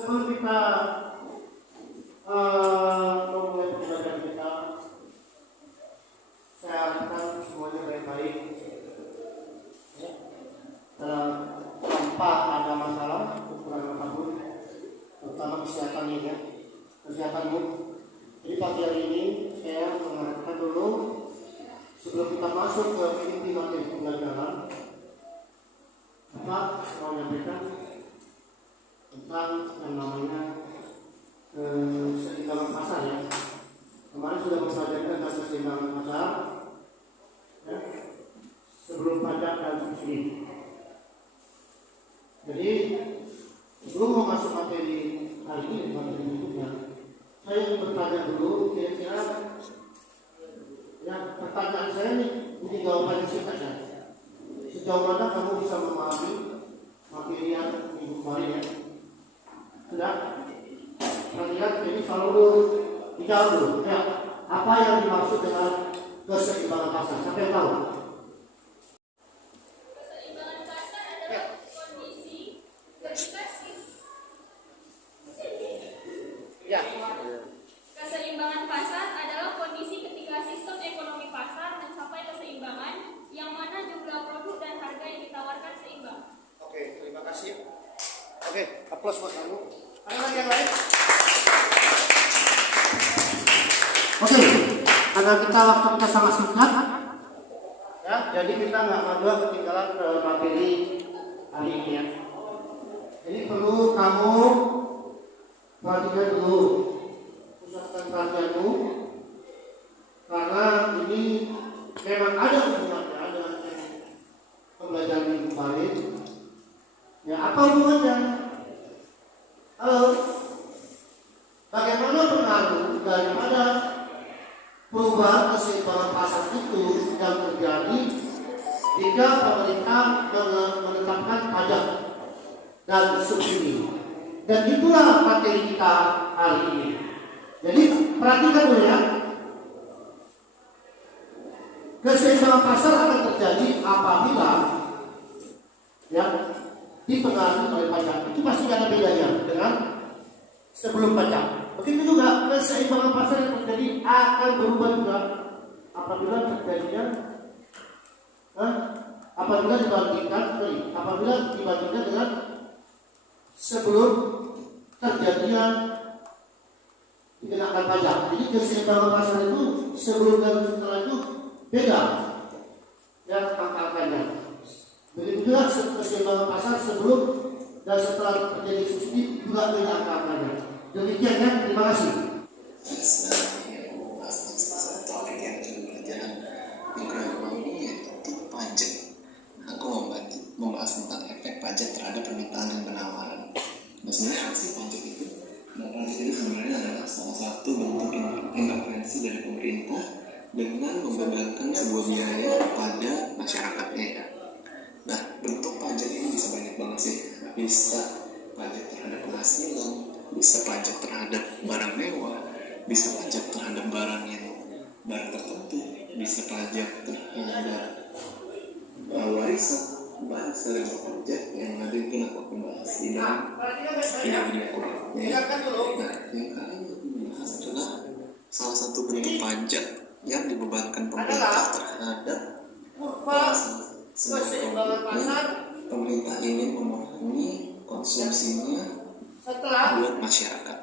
Sebelum kita memulai pembelajaran kita, saya harapkan semuanya baik-baik. Tanpa ada masalah, kekurangan apapun, terutama kesehatannya ya, kesehatanmu. Jadi pagi hari ini saya mengharapkan dulu sebelum kita masuk ke inti materi pembelajaran, Bapak mau menyampaikan tentang yang namanya keseimbangan pasar ya. Kemarin sudah mempelajari tentang keseimbangan pasar ya, sebelum pajak dan subsidi. Jadi sebelum mau masuk materi hari ini, materi berikutnya, saya ingin bertanya dulu kira-kira ya, pertanyaan saya ini mungkin jawabannya singkat ya. Sejauh mana kamu bisa memahami materi yang minggu kemarin ya? Sudah? Perhatikan, jadi selalu dijawab dulu ya, apa yang dimaksud dengan keseimbangan pasar? Siapa yang tahu? Keseimbangan pasar adalah kondisi ketika Ya. keseimbangan pasar adalah kondisi ketika sistem ekonomi pasar mencapai keseimbangan yang mana jumlah produk dan harga yang ditawarkan seimbang. Oke, terima kasih. Oke, aplaus buat kamu. Ada lagi yang lain? Oke, karena waktu kita sangat singkat, ya, jadi kita nggak mau ketinggalan ke materi hari ini ya. Jadi perlu kamu perhatikan dulu, pusatkan perhatianmu, karena ini memang ada hubungannya dengan pembelajaran minggu kemarin. Ya, apa hubungannya? Bagaimana pengaruh daripada perubahan keseimbangan pasar itu yang terjadi jika pemerintah menetapkan pajak dan subsidi? Dan itulah materi kita hari ini. Jadi perhatikan dulu ya. Keseimbangan pasar akan terjadi apabila ya dipengaruhi oleh pajak. Itu pasti ada bedanya dengan sebelum pajak. Begitu juga keseimbangan pasar yang terjadi akan berubah juga apabila terjadinya apabila dibandingkan dengan sebelum terjadinya dikenakan pajak. Jadi keseimbangan pasar itu sebelum dan setelah itu beda ya angka-angkanya. Begitu juga keseimbangan pasar sebelum dan setelah terjadi subsidi juga beda angka-angkanya. Demikian ya, terima kasih. Topik yang juga pelajaran mikroekonomi yaitu pajak. Aku membahas tentang efek pajak terhadap permintaan dan penawaran. Nah, sebenarnya aksi pajak itu, pajak itu sebenarnya adalah salah satu bentuk intervensi dari pemerintah dengan membebankan sebuah biaya pada masyarakatnya ya. Nah, bentuk pajak ini bisa banyak banget sih. Bisa pajak terhadap penghasilan, bisa pajak terhadap barang mewah, bisa pajak terhadap barang tertentu, bisa pajak terhadap warisan. Banyak sekali pajak yang nanti mungkin aku akan bahas di dalam video aku. Nah, yang kalian bahas adalah salah satu bentuk pajak yang dibebankan pemerintah terhadap keseimbangan pasar. Pemerintah ingin memenuhi konsumsinya buat masyarakat.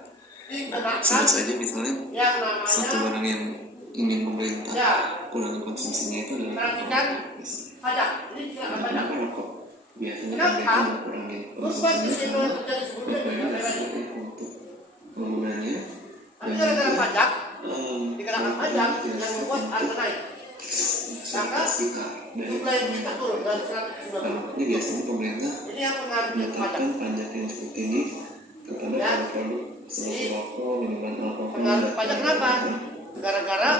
dikenakan Sebut saja misalnya yang satu namanya barang yang ingin pemerintah ya kurangi konsumsinya itu adalah perhatikan pajak. Ini dikenakan pajak. kenapa rokok? Biasanya Kenapa? pemerintah mau kurangi Berubah konsumsinya kesimpulan terjadi sebelumnya karena tidak lagi. untuk penggunanya Tapi gara-gara pajak em, dikenakan pajak yang membuat harga naik. Maka sekitar dari jumlah yang kita turun dari 190. ini biasanya pemerintah Ini yang mengaruhi pajak. menetapkan pajak yang cukup tinggi kepada Ya. produk seperti rokok, minuman alkohol, Pengaruh pajak kenapa? Gara-gara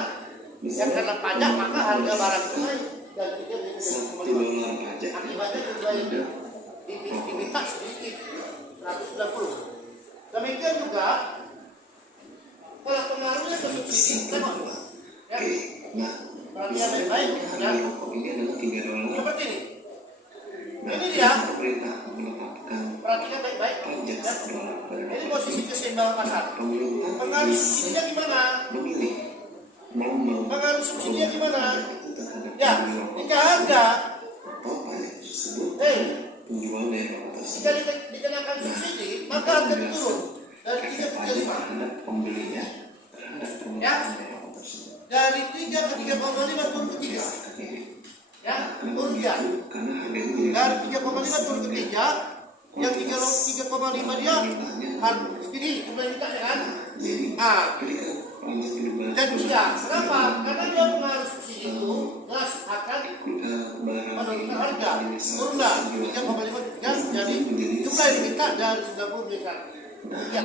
yang karena pajak maka harga barang itu naik dan dia bisa $1 kembali. pajak Akibatnya jumlah yang diminta sedikit 190. Demikian juga kalau pengaruhnya ke subsidi, tengok ya. Nah, Perhatian baik-baik ya. harga rokok ini adalah $3. Seperti ini. Nah, Ini dia. pemerintah menetapkan Perhatikan baik-baik. pajak Ya. $1 Ini posisi keseimbangan pasar. pemerintah Pengaruh subsidinya gimana? memilih mau Pengaruh subsidinya gimana? terhadap Ya, pembeli rokok jika harga atau pajak tersebut penjual dari rokok jika tersebut dikenakan subsidi, maka harga turun dari efek 3 ke pajak 5. terhadap pembelinya terhadap penggunaan dari rokok tersebut. Dari 3 ke 3,5 turun ke 3. Ya, turun dia. Karena harganya tidak Dari 3,5 turun ke 3. Yang 3,5 dia harga segini jumlah minta kan? jadi Ah, ketika pajak itu dan dia kenapa? Karena dia pengaruh subsidi itu jelas akan menurunkan harga. Turunlah 3,5 ya, jadi jumlah yang diminta dari 90 miliar. Ya,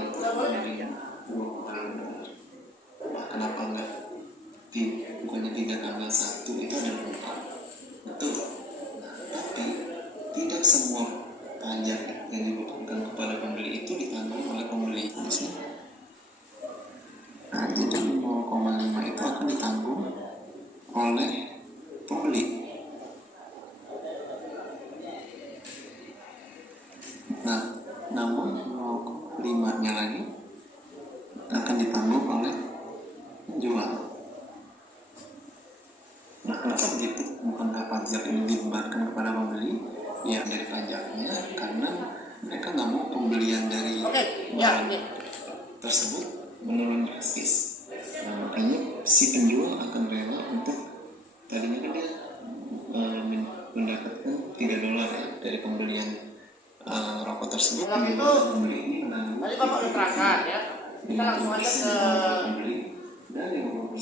kenapa enggak bukannya 3 tambah 1 itu ada 4 betul. Nah, tapi tidak semua pajak yang dibebankan kepada pembeli itu ditanggung oleh pembeli. Nah, jadi 0,5 itu akan ditanggung oleh pembeli. Nah, namun 0,5-nya lagi akan ditanggung oleh penjual. Nah, kenapa begitu? Bukankah pajak ini dibebankan kepada pembeli? Ya, dari pajaknya, karena mereka nggak mau pembelian dari oke, ya, barang ini. tersebut menurun drastis. Nah, makanya si penjual akan rela untuk tadinya kan dia mendapatkan $3 ya dari pembelian rokok tersebut. Kalau gitu, Pembeli ini menanggung tadi Bapak udah terangkan ya. Kita langsung aja ke pembeli dari rokok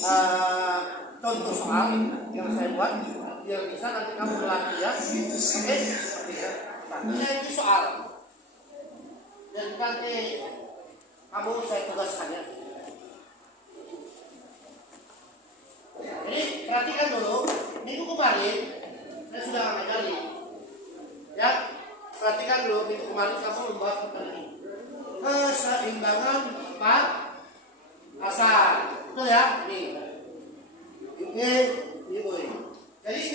contoh soal yang saya buat biar bisa nanti kamu berlatih ya. Oke? Nah, ini soal. Dan nanti kamu saya tugaskan ya. Jadi perhatikan dulu, minggu kemarin saya sudah ngajari. Ya, perhatikan dulu minggu kemarin kamu membahas tentang ini. Keseimbangan pasar. Betul ya? Ini boy. Jadi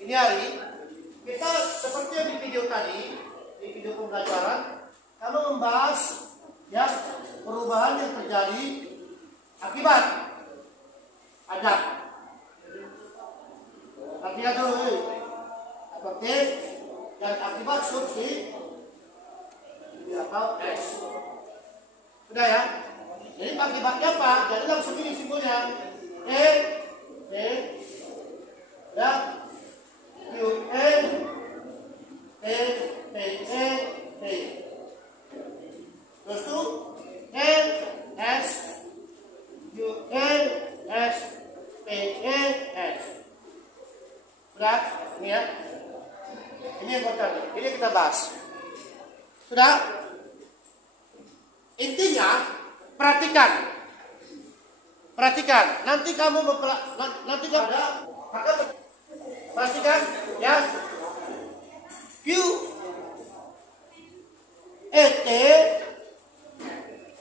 ini hari kita seperti yang di video tadi, di video pembelajaran, kamu membahas ya perubahan yang terjadi akibat pajak. Artinya dulu seperti dan akibat subsidi atau S. Sudah ya? Jadi akibatnya apa? Jadi langsung ini simbolnya E P dan Q E P P E P. Terus itu E S Q E S P E S. Sudah? Ini ya? Ini yang kotor. Ini kita bahas. Sudah? Intinya perhatikan. Nanti kamu nanti ada perhatikan ya. Q E T.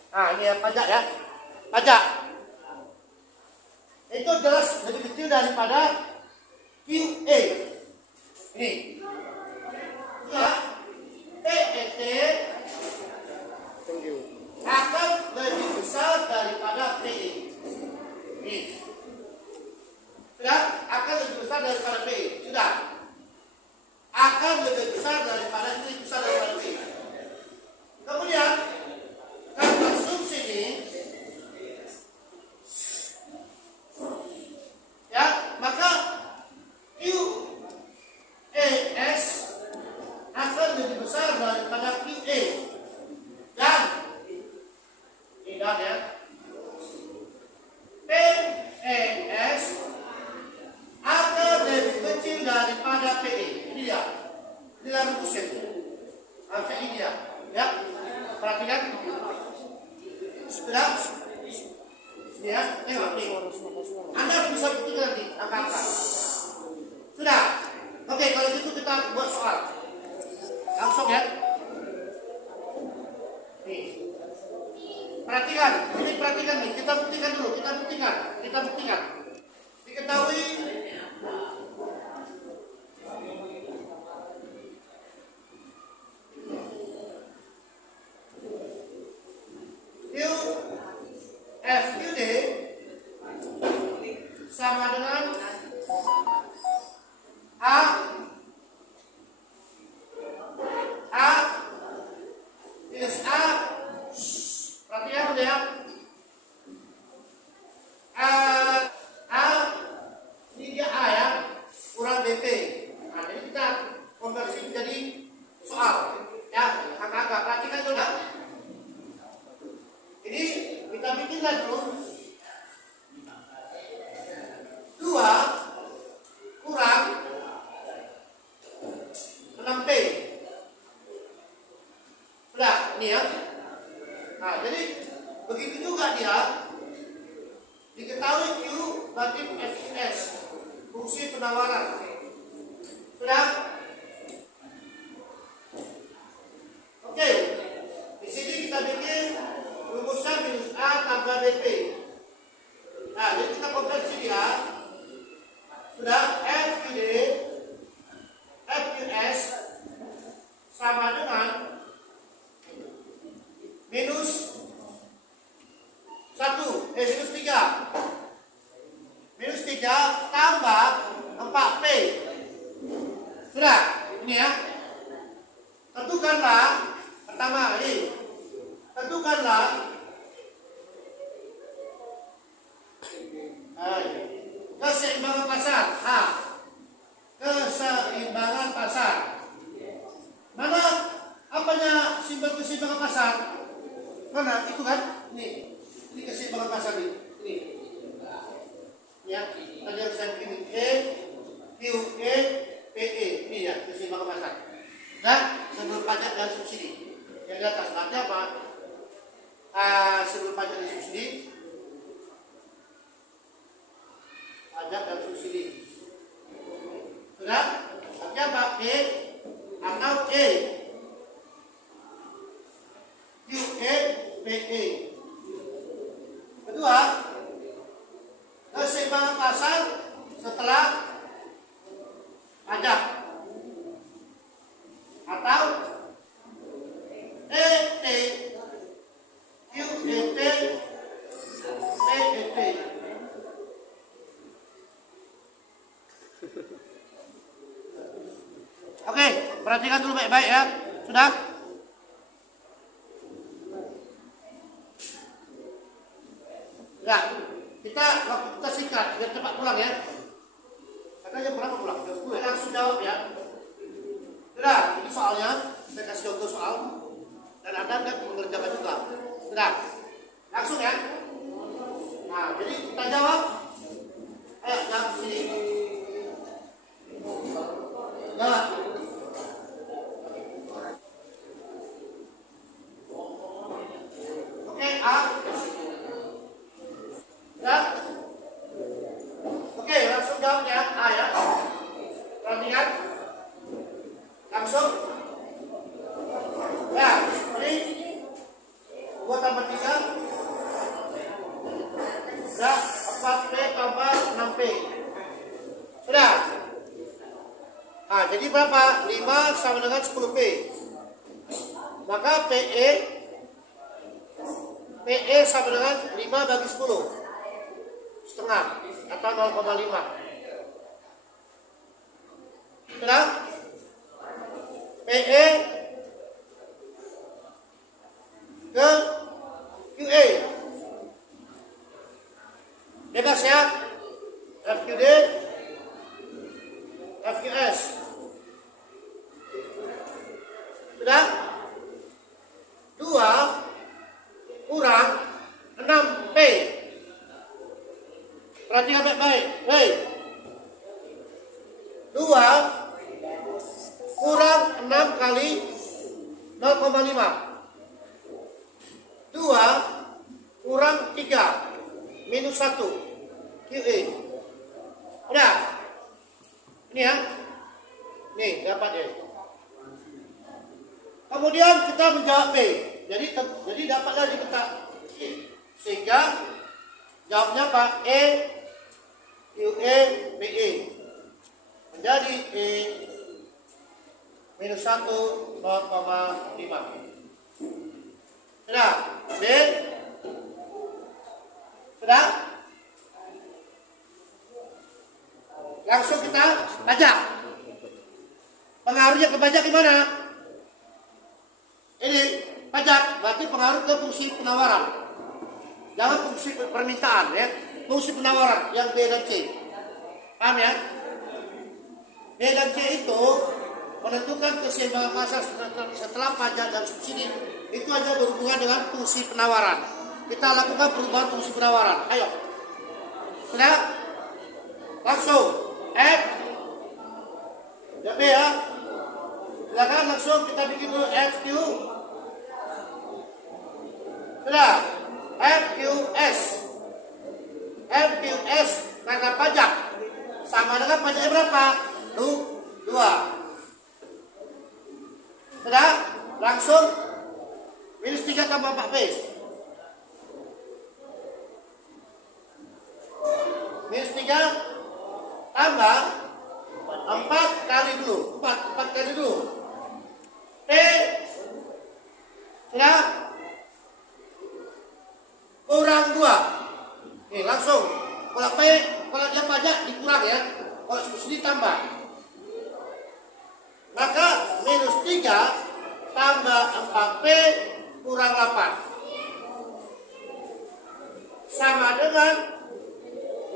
Nah, ini ya pajak ya. Pajak. Itu jelas lebih kecil daripada QE. Ini. Ya. TET akan lebih besar daripada PE. Ini. Sudah? Akan lebih besar daripada PE. Sudah? Akan lebih besar daripada ini, besar daripada PE. Kemudian, karena dia. Ya, perhatikan. Sudah? Ya, tengok nih. Anda bisa buktikan nanti angka-angka. Sudah? Oke, kalau gitu kita buat soal. Langsung ya. Nih. Perhatikan, ini perhatikan nih. Kita buktikan dulu, kita buktikan. Diketahui FQD sama dengan A minus A. Perhatikan udah ya. Ini dia A ya, kurang BP. Nah, jadi kita konversi menjadi soal ya, angka-angka. Perhatikan dulu ya. Ini kita bikinkan dulu 2 kurang 6P. Sudah, ini ya. Nah, jadi begitu juga dia diketahui Q berarti FS, fungsi penawaran. Sudah? Oke. Di sini kita bikin rumusnya minus A tambah BP. Nah, jadi kita konversi dia. Sudah, FQS sama dengan minus 3. Minus 3 tambah 4P. Sudah, ini ya. Tentukanlah pertama ini. Tentukanlah keseimbangan pasar. Keseimbangan pasar. Mana apanya keseimbangan pasar? Mana itu kan? Ini keseimbangan pasar ini. Ya, tadi yang saya bikin QE, PE. Ini ya keseimbangan pasar. Dan sebelum pajak dan subsidi. Yang di atas artinya apa? Sebelum pajak dan subsidi, pajak dan subsidi. Sudah? Artinya apa? E atau E. QE, PE. Kedua, keseimbangan pasar setelah pajak atau ET, QET, PET. Oke, perhatikan dulu baik-baik ya. Sudah? Enggak. Waktu kita singkat biar cepat pulang ya. Karena jam berapa pulang? Jam 10 ya. Langsung jawab ya. Sudah, ini soalnya. Saya kasih contoh soal. Dan Anda kan mengerjakan juga. Sudah. Langsung ya. Nah, jadi kita jawab. Ayo, jawab sini. Jawab. Oke, A. Ya. Oke, langsung jawab ya. A ya. Perhatikan. Langsung. Ya, ini 2 tambah 3. Ya, 4P tambah 6P. Sudah. Nah, jadi berapa? 5 sama dengan 10P. Maka PE sama dengan 5 bagi 10. Setengah atau 0,5. Sudah? PE ke QE. Bebas ya. FQD, FQS. Sudah? 2 kurang 6P. Perhatikan baik-baik. Hei. 2 kurang 6 kali 2 kurang 3 minus 1 QE. Udah. Ini ya. Nih, dapat ya. Kemudian kita menjawab B. Jadi dapatlah di peta E. Sehingga jawabnya apa? E QE BE. Menjadi E minus 1 0,5. Sudah? B? Sudah? Langsung kita pajak. Pengaruhnya ke pajak gimana? Ini pajak berarti pengaruh ke fungsi penawaran. Jangan fungsi permintaan ya. Fungsi penawaran yang B dan C. Paham ya? B dan C itu menentukan keseimbangan pasar setelah pajak dan subsidi. Itu aja berhubungan dengan fungsi penawaran. Kita lakukan perubahan fungsi penawaran. Ayo. Sudah? Langsung. F. Ya B ya. Silakan langsung kita bikin dulu FQ. Sudah. FQS. FQS karena pajak. Sama dengan pajaknya berapa? 2. Sudah? Langsung minus 3 tambah 4B. Minus 3 tambah 4 kali dulu. 4 kali dulu. P. Sudah? Kurang 2. Nih langsung. Kalau P, kalau dia pajak dikurang ya. Kalau subsidi tambah. Maka minus 3 tambah 4P kurang 8. Sama dengan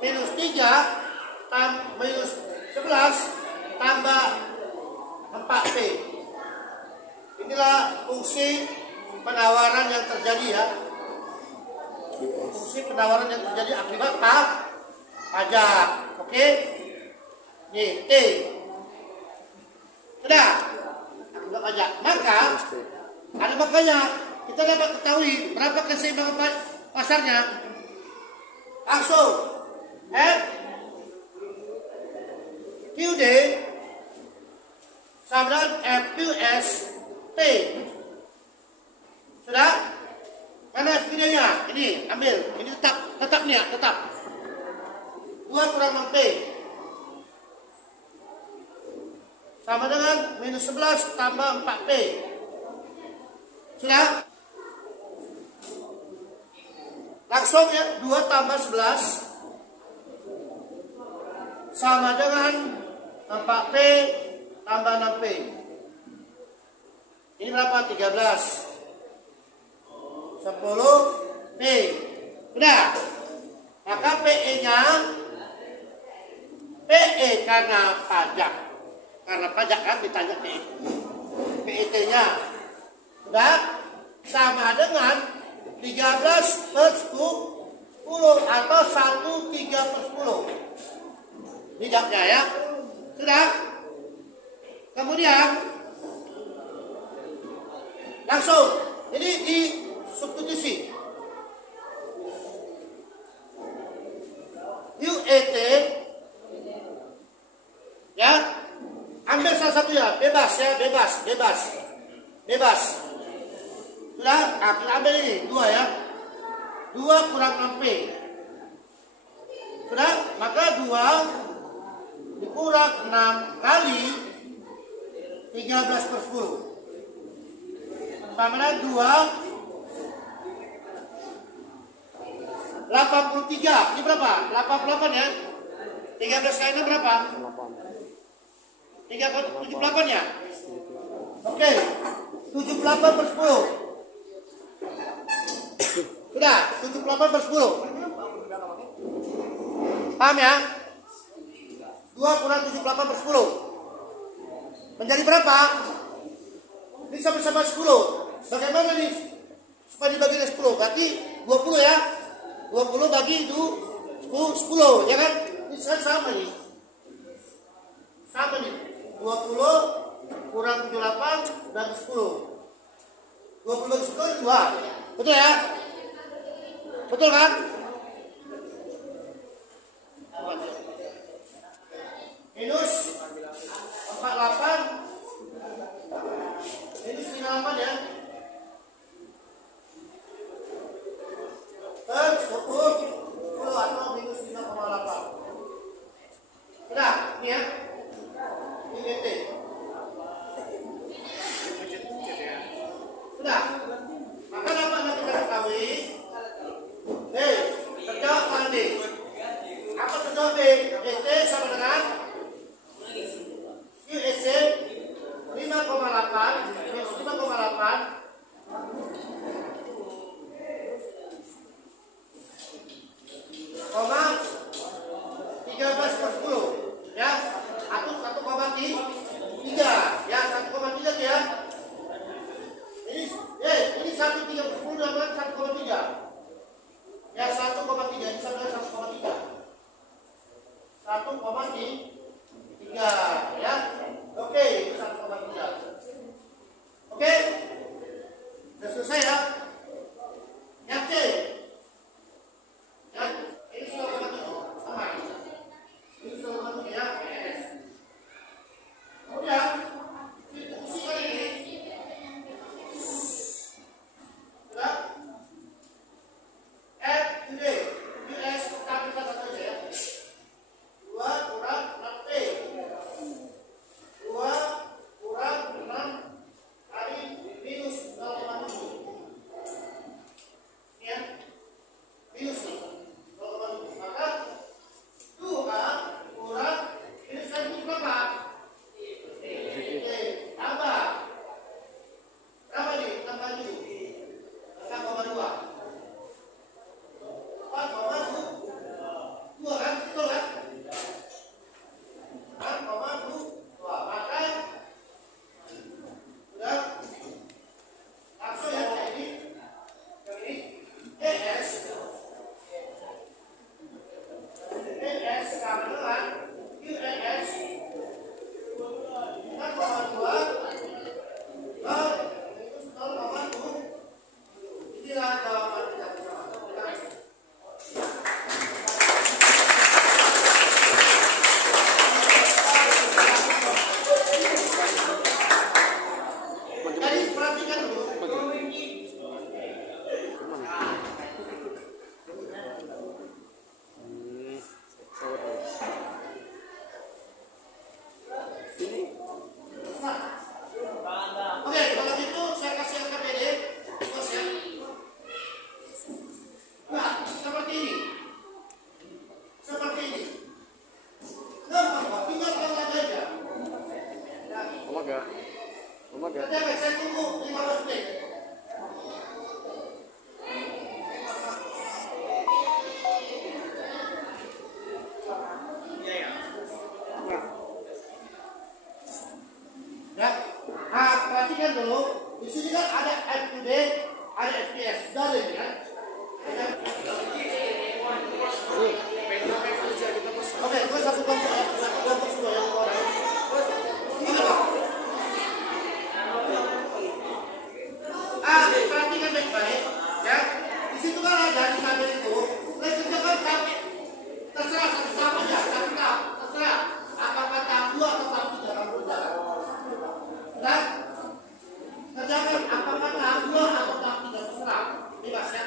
minus 3 minus 11 tambah 4P. Inilah fungsi penawaran yang terjadi ya. Fungsi penawaran yang terjadi akibat pajak. Oke? Nih, T. Sudah? Akibat pajak. Maka ada makanya kita dapat ketahui berapa keseimbangan pasarnya. Langsung F QD sama dengan FQS T. Sudah? Mana FQD-nya? Ini ambil. Ini tetap nih ya, tetap. 2 kurang 6P sama dengan minus 11 tambah 4P. Sudah? Langsung ya, 2 tambah 11 sama dengan 4P tambah 6P. Ini berapa? 13. 10P. Udah. Maka PE-nya PE karena pajak. Karena pajak kan ditanya PE. PET-nya. Udah. Sama dengan 13 per 10 atau 1/3 per 10. Ini jawabnya ya. Sudah? Kemudian langsung ini di substitusi UET ya, ambil salah satu ya, bebas ya, bebas. Sudah, kita ambil ini 2 ya, 2 kurang 6P. Sudah, maka 2 dikurang 6 kali 13 per 10 sama dengan 83. Ini berapa? 88 ya. 13 kali 6 berapa? 78 ya. Oke. 78 per 10. Sudah, 78 per 10. Paham ya? 2 kurang 78 per 10 menjadi berapa? Ini sama-sama 10. Bagaimana nih supaya dibagi dari 10? Berarti 20 ya. 20 bagi itu 10 ya kan? Ini sama nih. Sama nih. 20 kurang 78 dan 10. 20 bagi 10 2. Betul ya? Betul kan? Minus 48 minus 58 ya. Per 10 atau minus 5,8. Udah, ini ya. Ini BT. Sudah. Maka dapat kita ketahui. Terjawab kan D. Apa terjawab D? ST sama dengan QSC 5,8 minus 5,8 koma 13 per 10 ya, atau 1,3 ya, 1,3 ya. Ini 1,3 per 10 dengan 1,3 ya, 1,3 ini sama dengan 1,3 ya. Oke, itu 1,3. Oke, sudah selesai ya. Yang C ya, ini sudah sama. Ini sudah ya. Kemudian institusi kali ini sudah add today US kapital satu aja ya. 2 kurang 6P 2 kurang 6 kali minus 0,7 ya, minus 0,7, maka 2 kurang minus kali minus berapa? Tambah berapa nih? Tambah 7 4,2 4,2 kan? Betul kan? 4,2 maka sudah langsung ya ini ES sama dengan QES 4,2 minus 0,7. Inilah jawaban kita bersama. Jadi perhatikan dulu. Oke, kalau gitu saya kasih LKPD. Bos ya. Nah, seperti ini. Seperti ini. Gampang kok, tinggal lagi aja. Nanti saya tunggu 15 menit. Ya, perhatikan dulu. Di sini kan ada FQD, ada FPS. Dari ini kan. Oke, gue satu kelompok semua yang orang. Ini apa? Perhatikan baik-baik. Ya, di situ kan ada di tabel itu. Saya kerjakan kami. Terserah satu tahap aja, satu tahap. Terserah. Apakah tahap 2 atau tahap 3 kamu kerjakan. Nah, kerjakan apakah tahap 2 atau tahap 3 terserah. Bebas ya.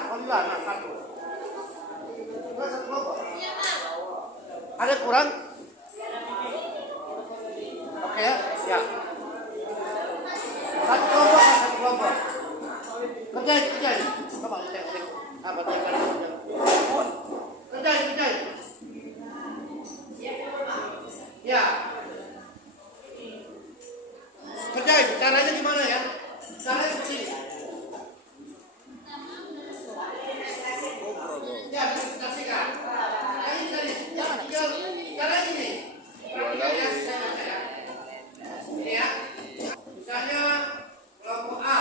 alhamdulillah, nah satu. Kurang satu kelompok. Ada kurang? Oke ya, ya. Satu kelompok. Kerjain. Coba cek. Apa dia kan? Kerjain. Ya. Kerjain. Caranya gimana ya? Caranya seperti ini. Ya, presentasikan. Ini tadi. Caranya ini. Ya, saya baca ya. Ini ya. Misalnya kelompok A.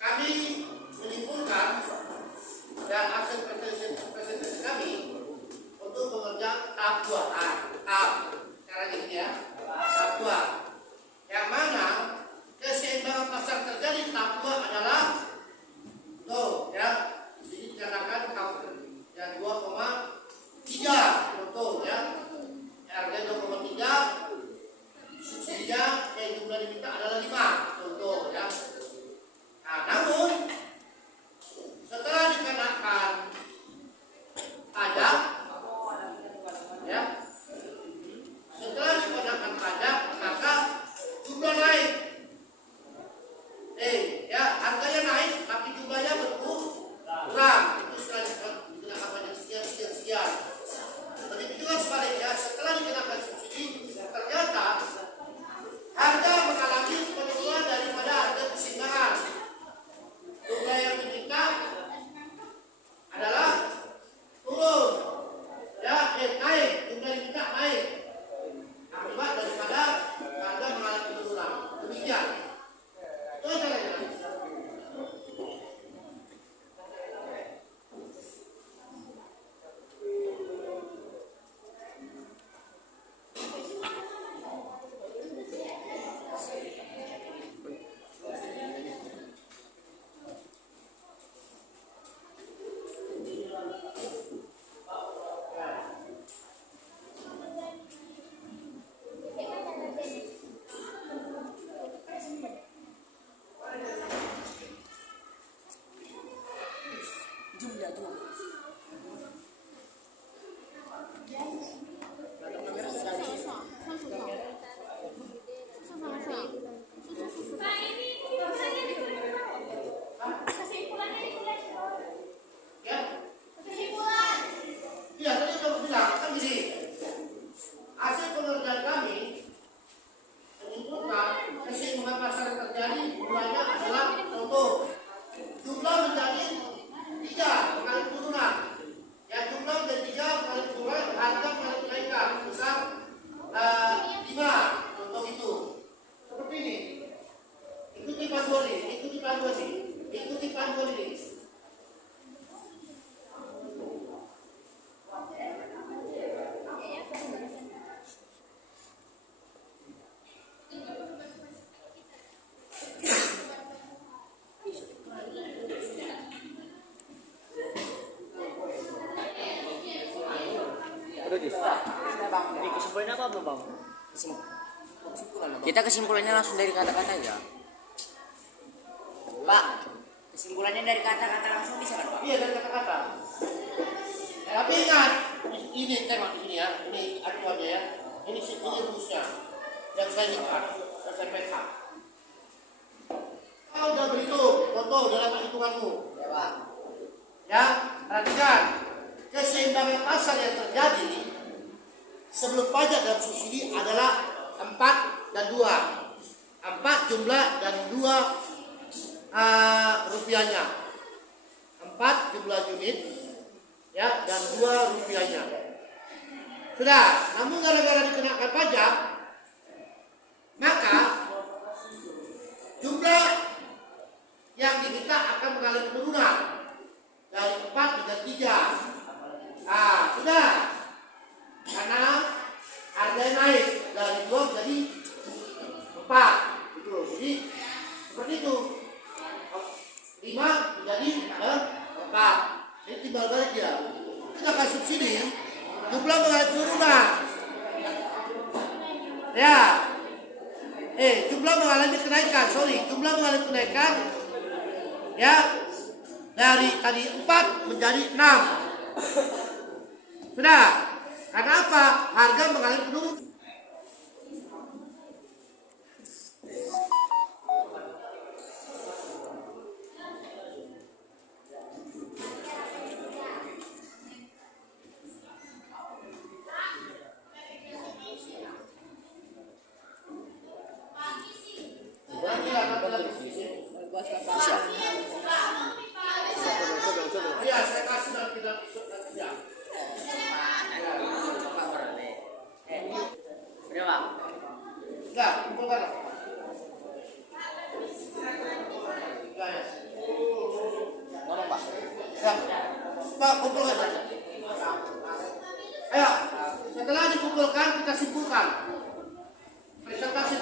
Kami menyimpulkan dan hasil presentasi kami untuk mengerjakan tahap 2. Tahap. Caranya ini ya. Tahap 2. Yang mana keseimbangan pasar terjadi tahap 2 adalah tuh ya. Di sini dikatakan yang 2,3 contoh ya. Harga 2,3 subsidinya yang jumlah diminta adalah 5 contoh ya. Nah, namun setelah dikenakan pajak ya, maka jumlah naik. Ya, harganya naik tapi jumlahnya berkurang. Itu setelah dikenakan pajak sekian. Begitu juga sebaliknya, setelah dikenakan subsidi ternyata harga mengalami penurunan daripada harga keseimbangan. Jumlah yang diminta adalah turun, ya, naik. Jumlah yang diminta naik akibat daripada harga mengalami penurunan. Demikian. Itu caranya. Pak, ini kesimpulannya ditulis. Ya. Kesimpulan. Iya, tadi sudah bilang kan gini. Hasil pengerjaan kami menyimpulkan keseimbangan pasar yang terjadi mulainya adalah contoh jumlah menjadi 3 mengalami penurunan. Ya, jumlah menjadi 3 mengalami penurunan, harga mengalami kenaikan sebesar 5 contoh itu. Seperti ini. Ikuti panduan ini. Jadi kesimpulannya apa belum bang? Kita kesimpulannya langsung dari kata-kata aja. Pak, kesimpulannya dari kata-kata langsung bisa kan Pak? Iya, dari kata-kata. Tapi ingat, ini tema ini ya, ini acuannya ya. Ini rumusnya yang saya ingat, yang saya pegang. Kau udah berhitung, contoh dalam hitunganmu. Ya Pak. Ya, perhatikan. Keseimbangan pasar yang terjadi sebelum pajak dan subsidi adalah 4 dan 2. 4 jumlah dan 2 rupiahnya. 4 jumlah unit ya dan 2 rupiahnya. Sudah, namun gara-gara dikenakan pajak maka jumlah yang diminta akan mengalami penurunan dari 4 menjadi 3. Nah, sudah. Karena harganya naik dari 2 menjadi 4. Gitu. Jadi seperti itu. 5 menjadi 4. Jadi timbal balik ya. Kita kasih subsidi, jumlah mengalami penurunan. Ya. Jumlah mengalami kenaikan. Jumlah mengalami kenaikan. Ya. dari tadi 4 menjadi 6. Sudah. Karena apa? Harga mengalami penurunan. Iya, saya kasih dalam tidak bisa. Udah Pak. Enggak, kumpulkan. Tolong Pak. Ya. Pak, kumpulkan saja. Ayo, setelah dikumpulkan kita simpulkan. Presentasi.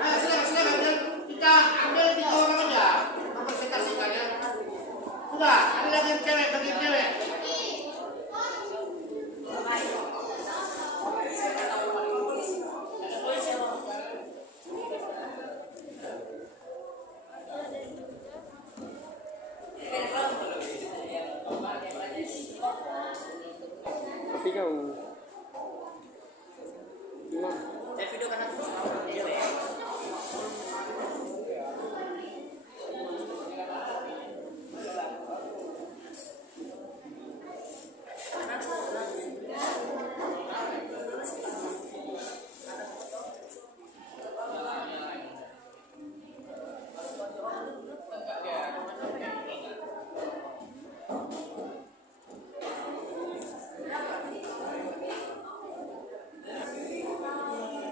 Ayo, silakan. Kita ambil 3 orang aja mempresentasikan ya. Sudah, ada lagi yang cewek, bagi cewek. Tapi kau gimana? Saya video kan aku video ya.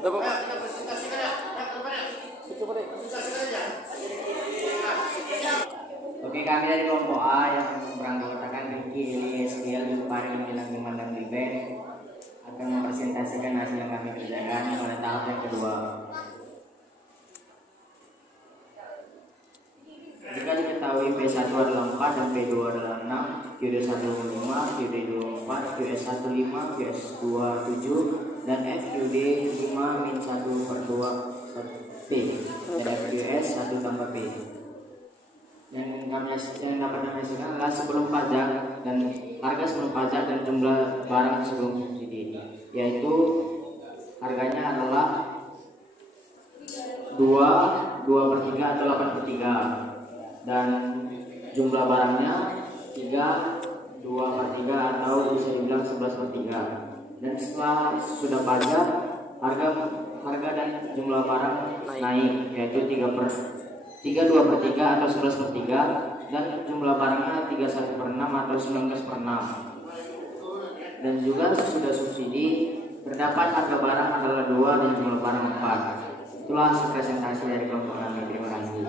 Ayo, kita presentasikan ya. Presentasikan aja. Oke, kami dari kelompok A yang beranggotakan Ricky, Ilyas, Dial, Zulfari, Milan, Iman, dan Liben akan mempresentasikan hasil yang kami kerjakan pada tahap yang kedua. Jika diketahui P1 adalah 4 dan P2 adalah 6, QD1 5, QD2 4, QS1 5, QS2 7, dan FQD 5 min 1 per 2 P, dan FQS 1 tambah P. Yang dapat kami hasilkan adalah sebelum pajak dan harga sebelum pajak dan jumlah barang sebelum subsidi, yaitu harganya adalah 2/3 atau 8/3, dan jumlah barangnya 2/3 atau bisa dibilang 11/3. Dan setelah sudah pajak, harga dan jumlah barang naik, yaitu 2/3 atau 11/3, dan jumlah barangnya 31/6 atau 19/6. Dan juga sesudah subsidi terdapat harga barang adalah 2 dan jumlah barang 4. Itulah hasil presentasi dari kelompok kami. Terima kasih.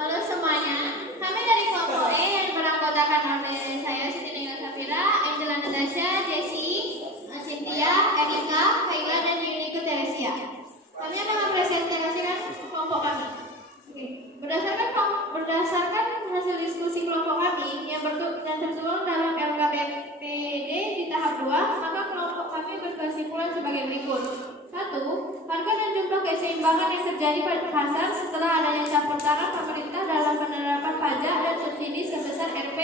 Halo semuanya, kami dari kelompok E yang beranggotakan oleh saya Siti Ninggal Safira, Angela Natasha, Jessie, Cynthia, Erika, Kaila, dan Yuniko Teresia. Kami akan mempresentasikan kelompok kami. Oke. Berdasarkan hasil diskusi kelompok kami yang tertuang dalam LKPPD di tahap 2, maka kelompok kami berkesimpulan sebagai berikut. 1. Harga dan jumlah keseimbangan yang terjadi pada pasar setelah adanya campur tangan pemerintah dalam penerapan pajak dan subsidi sebesar Rp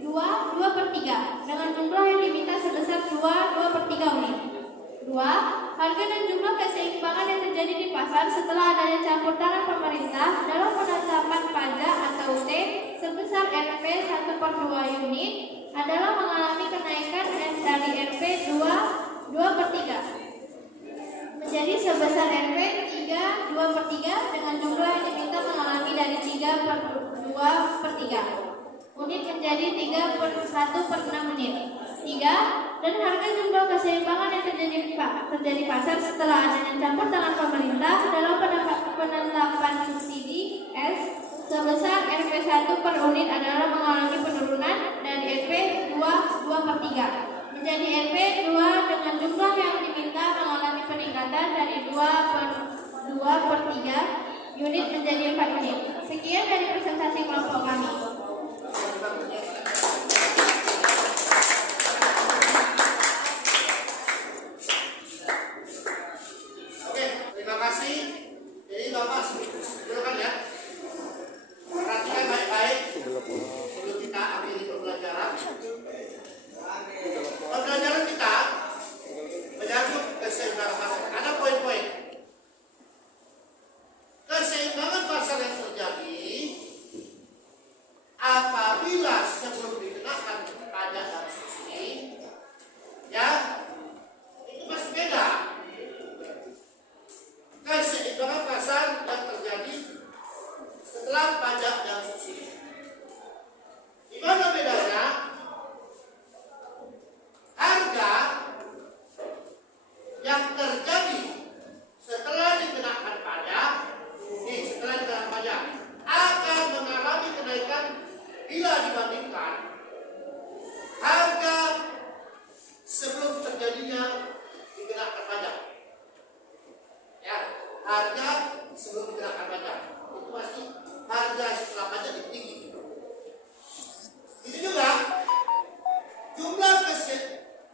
2/3 dengan jumlah yang diminta sebesar 2/3 unit. 2. Harga dan jumlah keseimbangan yang terjadi di pasar setelah adanya campur tangan pemerintah dalam penetapan pajak atau T sebesar Rp 1/2 unit adalah mengalami kenaikan dari Rp 2/3 menjadi sebesar Rp 3/2 dengan jumlah yang diminta mengalami dari 3/2/3 unit menjadi 1/6 unit. 3. Dan harga jumlah keseimbangan yang terjadi pasar setelah adanya campur tangan pemerintah dalam penetapan subsidi S sebesar Rp 1 per unit adalah mengalami penurunan dari Rp 2/3 menjadi Rp 2 dengan jumlah yang diminta mengalami peningkatan dari 2/3 unit menjadi 4 unit. Sekian dari presentasi kelompok kami.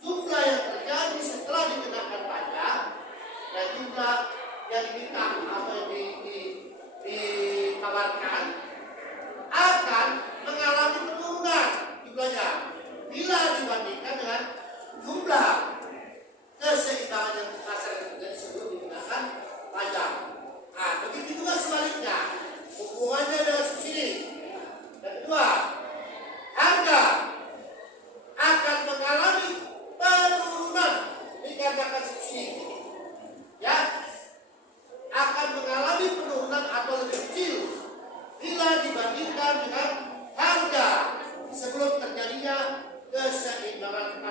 jumlah yang terjadi setelah dikenakan pajak dan jumlah yang diminta atau yang ditawarkan akan mengalami penurunan jumlahnya bila dibandingkan dengan jumlah keseimbangan yang pasar terjadi sebelum dikenakan pajak. Nah, begitu juga sebaliknya hubungannya dengan subsidi. Dan kedua, harga akan mengalami penurunan dikarenakan subsidi. Ya, akan mengalami penurunan atau lebih kecil bila dibandingkan dengan harga sebelum terjadinya keseimbangan